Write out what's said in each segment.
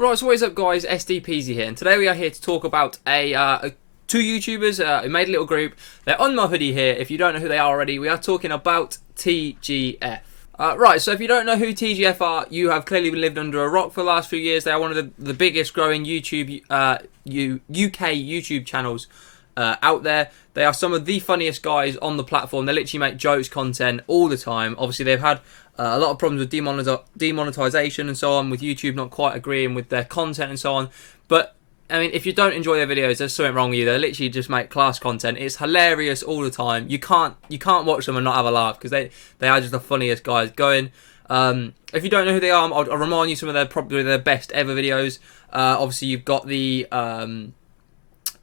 Right, so what is up guys, SDPeasy here, and today we are here to talk about two YouTubers who made a little group. They're on my hoodie here. If you don't know who they are already, we are talking about TGF. Right, so if you don't know who TGF are, you have clearly lived under a rock for the last few years. They are one of the biggest growing YouTube UK YouTube channels out there. They are some of the funniest guys on the platform. They literally make jokes content all the time. Obviously, they've had a lot of problems with demonetization and so on, with YouTube not quite agreeing with their content and so on. But I mean, if you don't enjoy their videos, there's something wrong with you. They literally just make class content. It's hilarious all the time. You can't watch them and not have a laugh because they are just the funniest guys going. If you don't know who they are, I'll remind you some of probably their best ever videos. Obviously, you've got the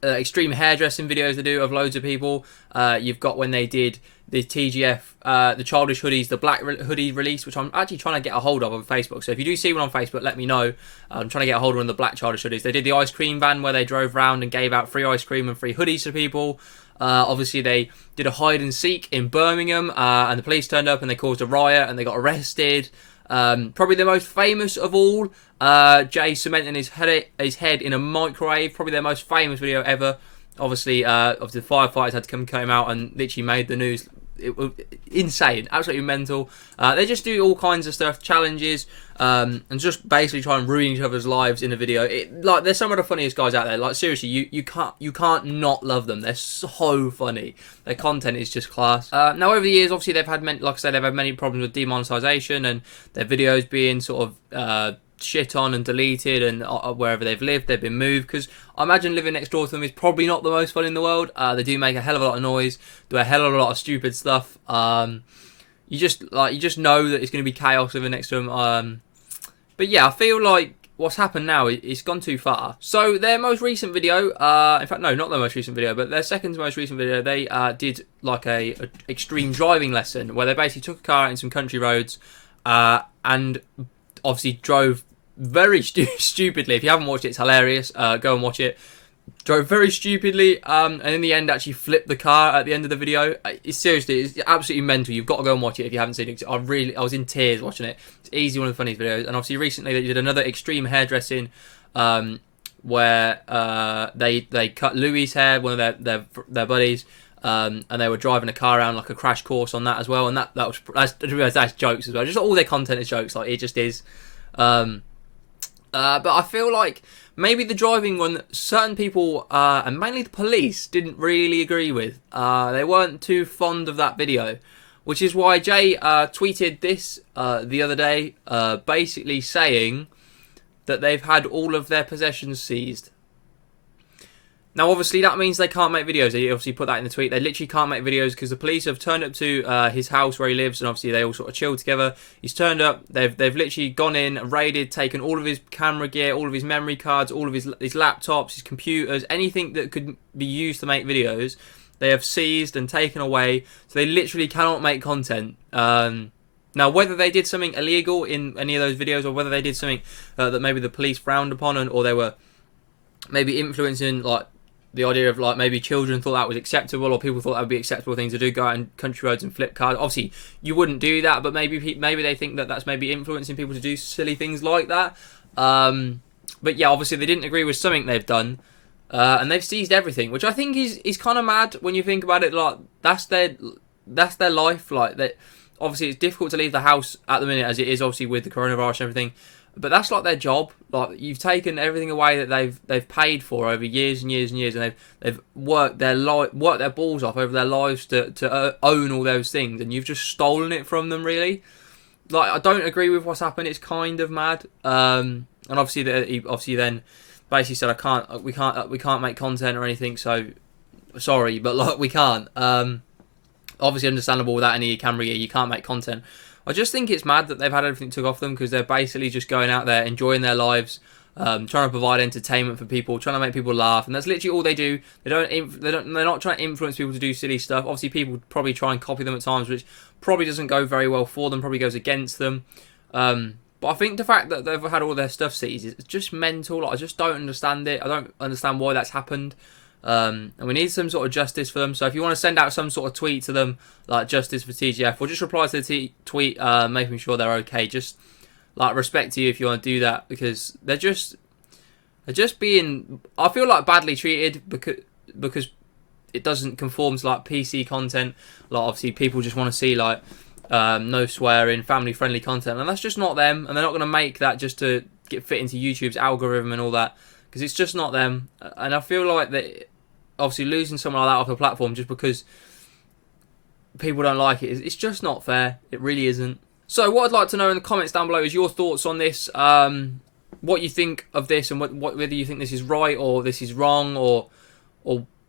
extreme hairdressing videos they do of loads of people. You've got when they did the TGF, the childish hoodies, the black hoodie release, which I'm actually trying to get a hold of on Facebook. So if you do see one on Facebook, let me know. I'm trying to get a hold of one of the black childish hoodies. They did the ice cream van where they drove around and gave out free ice cream and free hoodies to people. Obviously, they did a hide and seek in Birmingham, and the police turned up and they caused a riot and they got arrested. Probably the most famous of all, Jay cementing his head in a microwave. Probably their most famous video ever. Obviously, the firefighters had to come out and literally made the news. It was insane, absolutely mental. They just do all kinds of stuff, challenges, and just basically try and ruin each other's lives in a video. Like, they're some of the funniest guys out there. Like, seriously, you can't not love them. They're so funny. Their content is just class. Now, over the years, obviously, they've had like I said, they've had many problems with demonetization and their videos being sort of shit on and deleted, and wherever they've lived, they've been moved, because I imagine living next door to them is probably not the most fun in the world. They do make a hell of a lot of noise, do a hell of a lot of stupid stuff. You just know that it's going to be chaos living next to them. But yeah, I feel like what's happened now, it's gone too far. So their most recent video, in fact no, not their most recent video, but their second most recent video, they did like a extreme driving lesson where they basically took a car out in some country roads and obviously drove very stupidly. If you haven't watched it, it's hilarious. Go and watch it. Drove very stupidly, and in the end actually flipped the car at the end of the video. It's absolutely mental. You've got to go and watch it if you haven't seen it. I was in tears watching it. It's easily one of the funniest videos. And obviously recently they did another extreme hairdressing, where they cut Louis' hair, one of their buddies. And they were driving a car around, like a crash course on that as well, and that's jokes as well. Just all their content is jokes, like it just is. But I feel like maybe the driving one, certain people, and mainly the police, didn't really agree with. They weren't too fond of that video, which is why Jay tweeted this the other day, basically saying that they've had all of their possessions seized. Now, obviously, that means they can't make videos. They obviously put that in the tweet. They literally can't make videos because the police have turned up to his house where he lives, and obviously they all sort of chill together. He's turned up. They've literally gone in, raided, taken all of his camera gear, all of his memory cards, all of his laptops, his computers, anything that could be used to make videos. They have seized and taken away, so they literally cannot make content. Now, whether they did something illegal in any of those videos, or whether they did something that maybe the police frowned upon, or they were maybe influencing, like, the idea of, like, maybe children thought that was acceptable, or people thought that would be an acceptable thing to do, go out in country roads and flip cars. Obviously, you wouldn't do that, but maybe they think that that's maybe influencing people to do silly things like that. But yeah, obviously they didn't agree with something they've done, and they've seized everything, which I think is kind of mad when you think about it. Like, that's their life. Like, that. Obviously, it's difficult to leave the house at the minute, as it is obviously with the coronavirus and everything. But that's like their job. Like, you've taken everything away that they've paid for over years and years and years, and they've worked their balls off over their lives to own all those things, and you've just stolen it from them. Really, like, I don't agree with what's happened. It's kind of mad. And obviously, he then basically said, we can't make content or anything. So sorry, but like, we can't. Obviously understandable without any camera gear, you can't make content. I just think it's mad that they've had everything took off them, because they're basically just going out there, enjoying their lives, trying to provide entertainment for people, trying to make people laugh, and that's literally all they do. They're not trying to influence people to do silly stuff. Obviously, people probably try and copy them at times, which probably doesn't go very well for them, probably goes against them. But I think the fact that they've had all their stuff seized is just mental. Like, I just don't understand it. I don't understand why that's happened. And we need some sort of justice for them. So if you want to send out some sort of tweet to them, like justice for TGF, or just reply to the tweet, making sure they're okay. Just like respect to you if you want to do that, because they're just are just being, I feel like, badly treated because it doesn't conform to like PC content. Like obviously people just want to see like no swearing, family friendly content, and that's just not them, and they're not going to make that just to get fit into YouTube's algorithm and all that, because it's just not them. And I feel like that obviously losing someone like that off the platform just because people don't like it, it's just not fair. It really isn't. So what I'd like to know in the comments down below is your thoughts on this, what you think of this, and whether you think this is right or this is wrong, or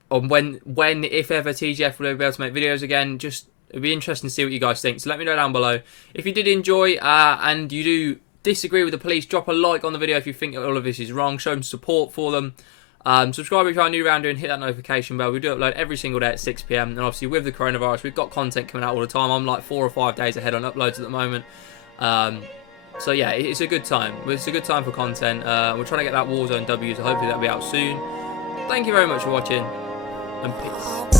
when if ever TGF will be able to make videos again. Just, it'd be interesting to see what you guys think, so let me know down below. If you did enjoy and you do disagree with the police, drop a like on the video if you think all of this is wrong. Show them support for them. Subscribe if you're new around here and hit that notification bell. We do upload every single day at 6 PM, and obviously with the coronavirus we've got content coming out all the time. I'm like 4 or 5 days ahead on uploads at the moment. So yeah, it's a good time. It's a good time for content. We're trying to get that Warzone W, so hopefully that'll be out soon. Thank you very much for watching, and peace.